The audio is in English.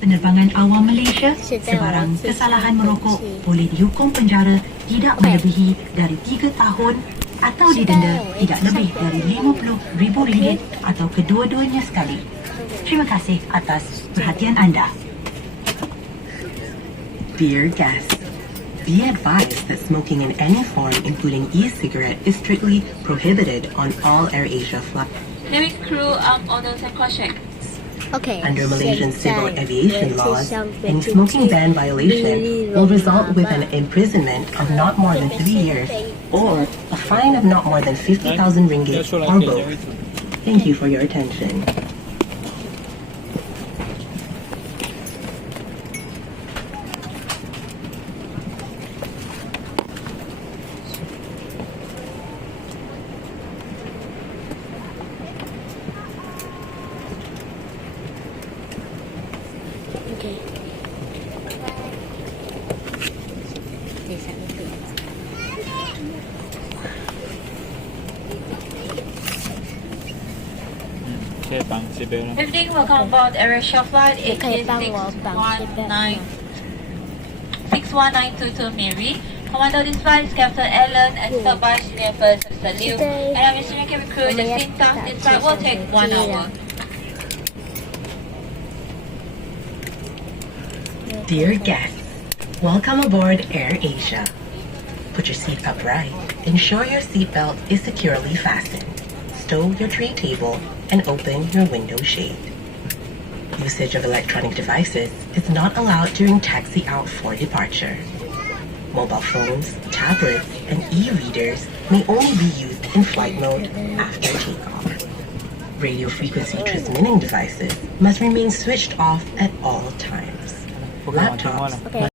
Penerbangan awam Malaysia, sebarang kesalahan merokok boleh dihukum penjara tidak melebihi dari 3 tahun atau didenda tidak lebih dari RM50,000 atau kedua-duanya sekali. Terima kasih atas perhatian anda. Dear guests, be advised that smoking in any form, including e-cigarette, is strictly prohibited on all AirAsia flights. Navy crew orders and cross-check. Okay. Under Malaysian civil aviation laws, any smoking ban violation will result with an imprisonment of not more than 3 years or a fine of not more than 50,000 ringgit or both. Thank you for your attention. Okay. Everything welcome aboard AirAsia flight 6192 Mary. Commando this flight is Captain Allen and stop by Senior First Officer Liu. And I'm Senior Cabin Crew. The steam task this flight will take 1 hour. Dear guests, welcome aboard AirAsia. Put your seat upright. Ensure your seatbelt is securely fastened. Stow your tray table and open your window shade. Usage of electronic devices is not allowed during taxi out for departure. Mobile phones, tablets, and e-readers may only be used in flight mode after takeoff. Radio frequency transmitting devices must remain switched off at all times. Laptops